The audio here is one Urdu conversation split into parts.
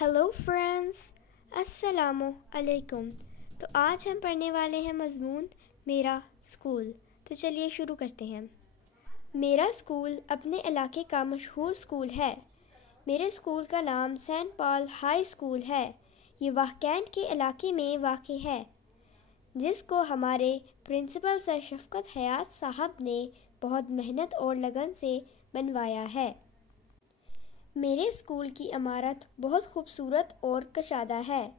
ہیلو فرینڈس، السلام علیکم۔ تو آج ہم پڑھنے والے ہیں مضمون میرا اسکول۔ تو چلیے شروع کرتے ہیں۔ میرا اسکول اپنے علاقے کا مشہور اسکول ہے۔ میرے اسکول کا نام سینٹ پال ہائی اسکول ہے۔ یہ واہکینٹ کے علاقے میں واقع ہے، جس کو ہمارے پرنسپل سر شفقت حیات صاحب نے بہت محنت اور لگن سے بنوایا ہے۔ میرے اسکول کی عمارت بہت خوبصورت اور کشادہ ہے۔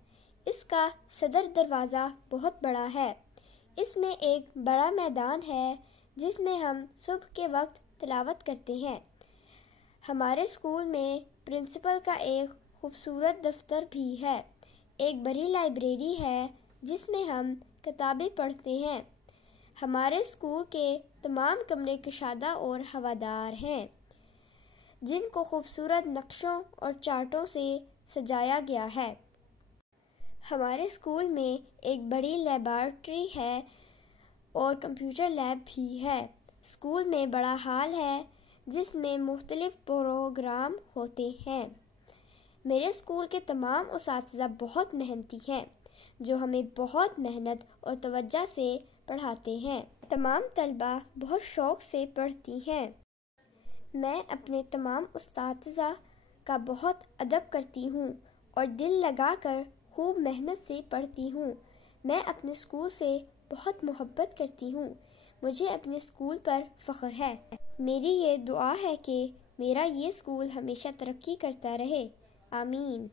اس کا صدر دروازہ بہت بڑا ہے۔ اس میں ایک بڑا میدان ہے جس میں ہم صبح کے وقت تلاوت کرتے ہیں۔ ہمارے اسکول میں پرنسپل کا ایک خوبصورت دفتر بھی ہے۔ ایک بڑی لائبریری ہے جس میں ہم کتابیں پڑھتے ہیں۔ ہمارے اسکول کے تمام کمرے کشادہ اور ہوادار ہیں، جن کو خوبصورت نقشوں اور چارٹوں سے سجایا گیا ہے۔ ہمارے اسکول میں ایک بڑی لیبارٹری ہے اور کمپیوٹر لیب بھی ہے۔ اسکول میں بڑا ہال ہے جس میں مختلف پروگرام ہوتے ہیں۔ میرے اسکول کے تمام اساتذہ بہت محنتی ہیں، جو ہمیں بہت محنت اور توجہ سے پڑھاتے ہیں۔ تمام طلبہ بہت شوق سے پڑھتی ہیں۔ میں اپنے تمام اساتذہ کا بہت ادب کرتی ہوں اور دل لگا کر خوب محنت سے پڑھتی ہوں۔ میں اپنے اسکول سے بہت محبت کرتی ہوں۔ مجھے اپنے اسکول پر فخر ہے۔ میری یہ دعا ہے کہ میرا یہ اسکول ہمیشہ ترقی کرتا رہے، آمین۔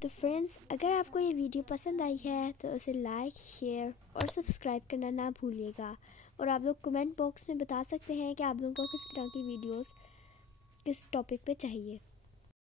تو فرینڈز، اگر آپ کو یہ ویڈیو پسند آئی ہے تو اسے لائک، شیئر اور سبسکرائب کرنا نہ بھولیے گا، اور آپ لوگ کمنٹ باکس میں بتا سکتے ہیں کہ آپ لوگوں کو کس طرح کی ویڈیوز کس ٹاپک پہ چاہیے۔